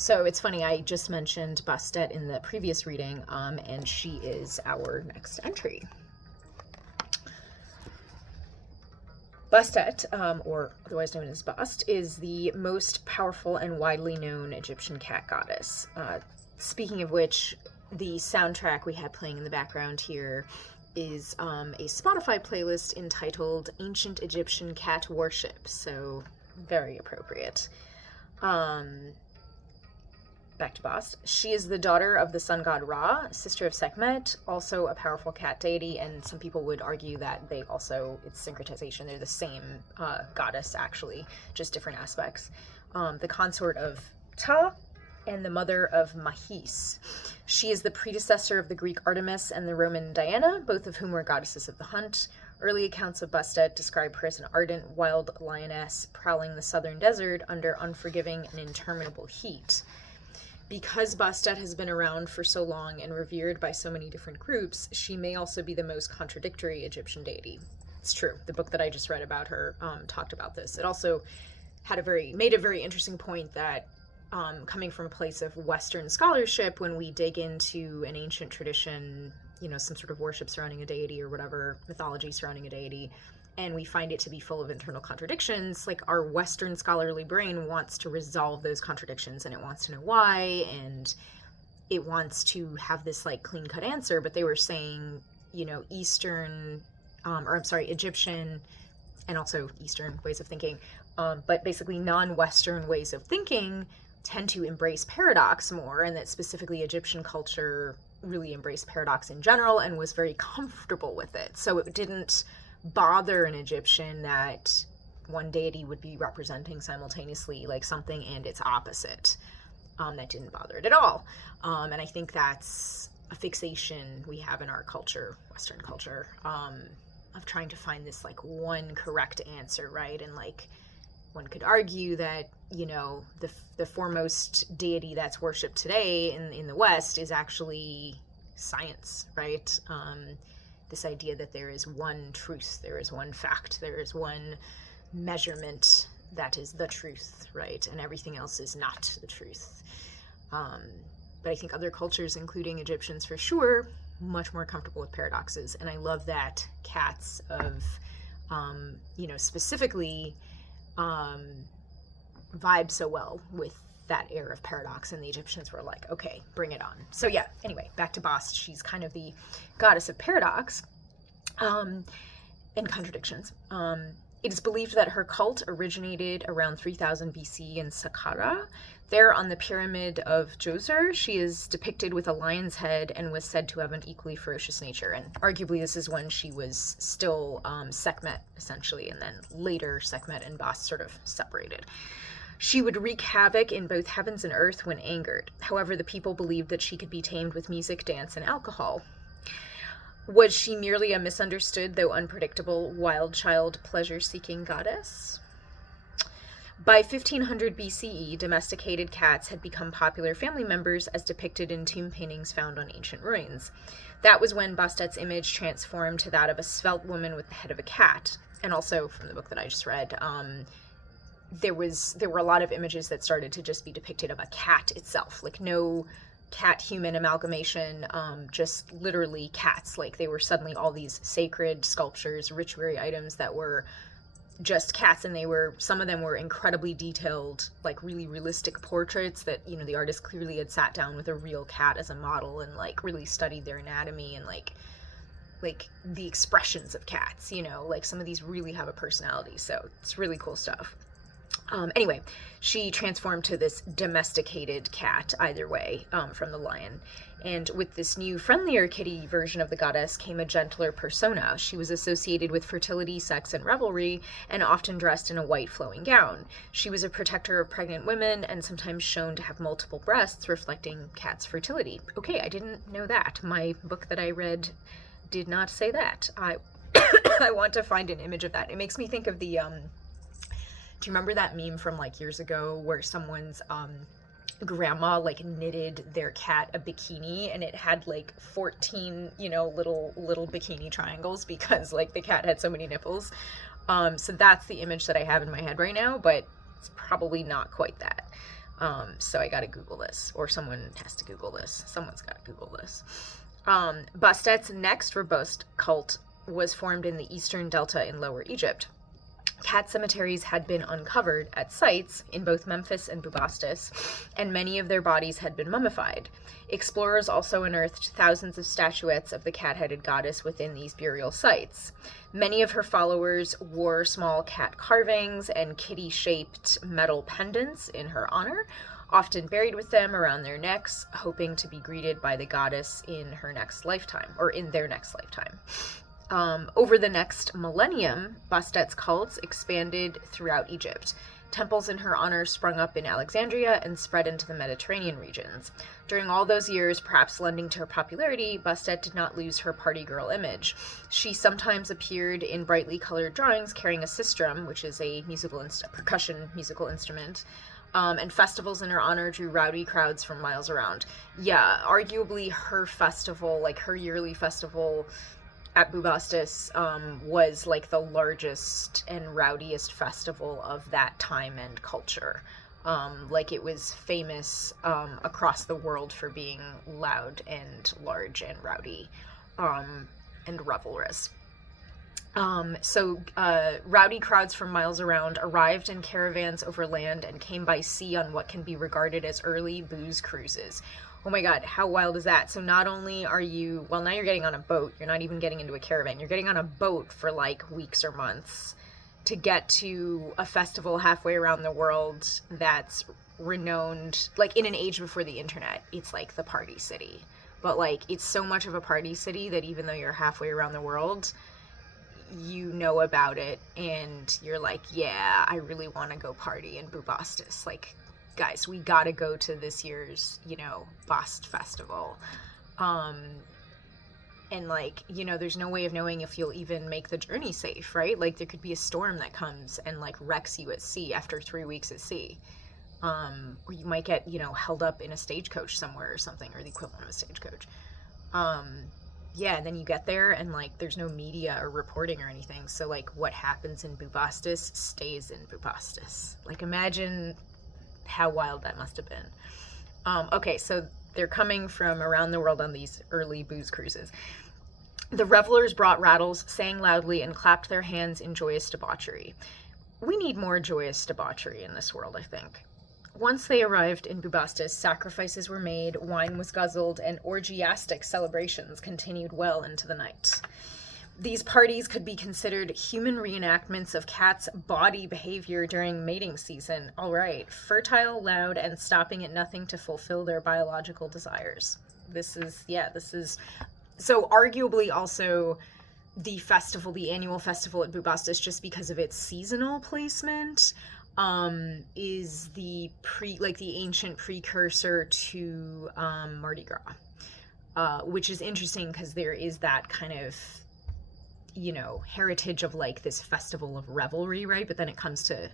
So it's funny, I just mentioned Bastet in the previous reading, and she is our next entry. Bastet, or otherwise known as Bast, is the most powerful and widely known Egyptian cat goddess. Speaking of which, the soundtrack we had playing in the background here is a Spotify playlist entitled Ancient Egyptian Cat Worship, so very appropriate. Back to Bast. She is the daughter of the sun god Ra, sister of Sekhmet, also a powerful cat deity, and some people would argue that it's syncretization, they're the same goddess actually, just different aspects. The consort of Ta, and the mother of Mahis. She is the predecessor of the Greek Artemis and the Roman Diana, both of whom were goddesses of the hunt. Early accounts of Bastet describe her as an ardent, wild lioness prowling the southern desert under unforgiving and interminable heat. Because Bastet has been around for so long and revered by so many different groups, she may also be the most contradictory Egyptian deity. It's true. The book that I just read about her talked about this. It also made a very interesting point that coming from a place of Western scholarship, when we dig into an ancient tradition, some sort of worship surrounding a deity or whatever, mythology surrounding a deity, and we find it to be full of internal contradictions, like our Western scholarly brain wants to resolve those contradictions, and it wants to know why, and it wants to have this clean-cut answer. But they were saying, Egyptian and also Eastern ways of thinking, but basically non-Western ways of thinking tend to embrace paradox more, and that specifically Egyptian culture really embraced paradox in general and was very comfortable with it. So it didn't bother an Egyptian that one deity would be representing simultaneously something and its opposite. That didn't bother it at all. And I think that's a fixation we have in our culture, Western culture, of trying to find this one correct answer, right? And one could argue that, the foremost deity that's worshipped today in the West is actually science, right? This idea that there is one truth, there is one fact, there is one measurement that is the truth, right? And everything else is not the truth. But I think other cultures, including Egyptians for sure, much more comfortable with paradoxes. And I love that cats of, specifically vibe so well with that air of paradox, and the Egyptians were like, okay, bring it on. So yeah, anyway, back to Bast. She's kind of the goddess of paradox and contradictions. It is believed that her cult originated around 3000 BC in Saqqara. There on the pyramid of Djoser, she is depicted with a lion's head and was said to have an equally ferocious nature. And arguably this is when she was still Sekhmet, essentially, and then later Sekhmet and Bast sort of separated. She would wreak havoc in both heavens and earth when angered. However, the people believed that she could be tamed with music, dance, and alcohol. Was she merely a misunderstood, though unpredictable, wild child, pleasure-seeking goddess? By 1500 BCE, domesticated cats had become popular family members as depicted in tomb paintings found on ancient ruins. That was when Bastet's image transformed to that of a svelte woman with the head of a cat. And also, from the book that I just read, there were a lot of images that started to just be depicted of a cat itself, no cat-human amalgamation, just literally cats. They were suddenly all these sacred sculptures, rituary items that were just cats, and some of them were incredibly detailed, really realistic portraits that, the artist clearly had sat down with a real cat as a model and really studied their anatomy and the expressions of cats, some of these really have a personality, so it's really cool stuff. Anyway, she transformed to this domesticated cat, either way, from the lion. And with this new, friendlier kitty version of the goddess came a gentler persona. She was associated with fertility, sex, and revelry, and often dressed in a white flowing gown. She was a protector of pregnant women, and sometimes shown to have multiple breasts, reflecting cat's fertility. Okay, I didn't know that. My book that I read did not say that. I want to find an image of that. It makes me think of the, do you remember that meme from years ago where someone's grandma knitted their cat a bikini, and it had 14 little bikini triangles because the cat had so many nipples? So that's the image that I have in my head right now, but it's probably not quite that. So I gotta Google this, or someone has to Google this. Someone's gotta Google this. Bastet's next robust cult was formed in the eastern delta in Lower Egypt. Cat cemeteries had been uncovered at sites in both Memphis and Bubastis, and many of their bodies had been mummified. Explorers also unearthed thousands of statuettes of the cat-headed goddess within these burial sites. Many of her followers wore small cat carvings and kitty-shaped metal pendants in her honor, often buried with them around their necks, hoping to be greeted by the goddess in her next lifetime, or in their next lifetime. Over the next millennium, Bastet's cults expanded throughout Egypt. Temples in her honor sprung up in Alexandria and spread into the Mediterranean regions. During all those years, perhaps lending to her popularity, Bastet did not lose her party girl image. She sometimes appeared in brightly colored drawings carrying a sistrum, which is a percussion musical instrument, and festivals in her honor drew rowdy crowds from miles around. Yeah, arguably her festival, like her yearly festival at Bubastis, was like the largest and rowdiest festival of that time and culture. Like it was famous across the world for being loud and large and rowdy and revelrous. Rowdy crowds from miles around arrived in caravans over land and came by sea on what can be regarded as early booze cruises. Oh my god, how wild is that? So not only are you, well, now you're getting on a boat, you're not even getting into a caravan, you're getting on a boat for like weeks or months to get to a festival halfway around the world that's renowned, like in an age before the internet, it's like the party city. But like, it's so much of a party city that even though you're halfway around the world, you know about it and you're like, yeah, I really want to go party in Bubastis. Like, guys, we gotta go to this year's, Bast festival. And like, there's no way of knowing if you'll even make the journey safe, right? Like there could be a storm that comes and like wrecks you at sea after 3 weeks at sea. Or you might get, held up in a stagecoach somewhere or something, or the equivalent of a stagecoach. Yeah, and then you get there and like there's no media or reporting or anything. So like what happens in Bubastis stays in Bubastis. Like imagine how wild that must have been. Okay, so they're coming from around the world on these early booze cruises. The revelers brought rattles, sang loudly, and clapped their hands in joyous debauchery. We need more joyous debauchery in this world, I think. Once they arrived in Bubastis, sacrifices were made, wine was guzzled, and orgiastic celebrations continued well into the night. These parties could be considered human reenactments of cats' body behavior during mating season. All right, fertile, loud, and stopping at nothing to fulfill their biological desires. This is so arguably also the annual festival at Bubastis, just because of its seasonal placement, is the ancient precursor to Mardi Gras, which is interesting because there is that kind of heritage of like this festival of revelry, right? But then it comes to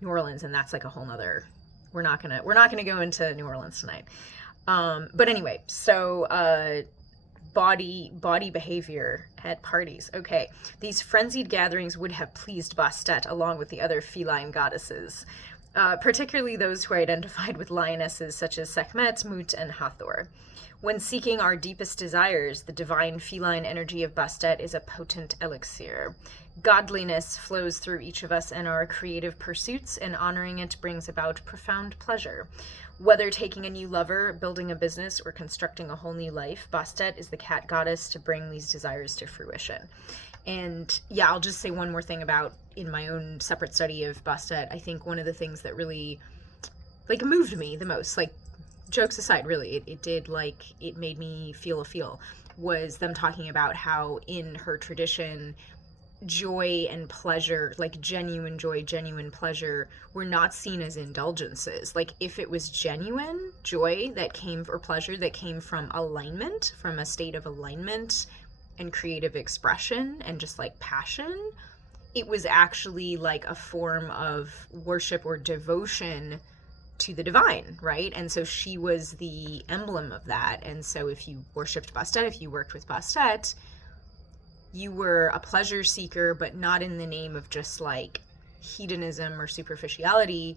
New Orleans and that's like a whole nother, we're not gonna go into New Orleans tonight. But anyway, so body behavior at parties. Okay, these frenzied gatherings would have pleased Bastet along with the other feline goddesses, particularly those who are identified with lionesses such as Sekhmet, Mut, and Hathor. When seeking our deepest desires, the divine feline energy of Bastet is a potent elixir. Godliness flows through each of us in our creative pursuits, and honoring it brings about profound pleasure. Whether taking a new lover, building a business, or constructing a whole new life, Bastet is the cat goddess to bring these desires to fruition. And yeah, I'll just say one more thing about, in my own separate study of Bastet, I think one of the things that really moved me the most, jokes aside, really, it made me feel was them talking about how in her tradition, joy and pleasure, genuine joy, genuine pleasure, were not seen as indulgences. If it was genuine joy or pleasure that came from alignment, from a state of alignment and creative expression and just passion, it was actually a form of worship or devotion to the divine, right? And so she was the emblem of that. And so if you worshipped Bastet, if you worked with Bastet, you were a pleasure seeker, but not in the name of just hedonism or superficiality.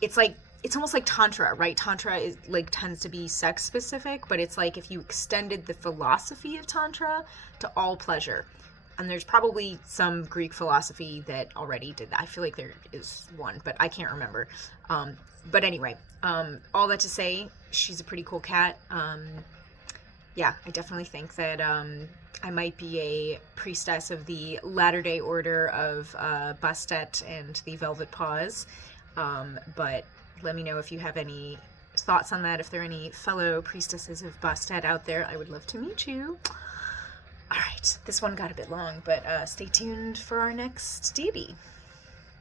It's it's almost like Tantra, right? Tantra is like tends to be sex specific, but it's like if you extended the philosophy of Tantra to all pleasure. And there's probably some Greek philosophy that already did that. I feel like there is one, but I can't remember. But anyway, all that to say, she's a pretty cool cat. Yeah, I definitely think that I might be a priestess of the Latter-day Order of Bastet and the Velvet Paws. But let me know if you have any thoughts on that. If there are any fellow priestesses of Bastet out there, I would love to meet you. All right, this one got a bit long, but stay tuned for our next deity.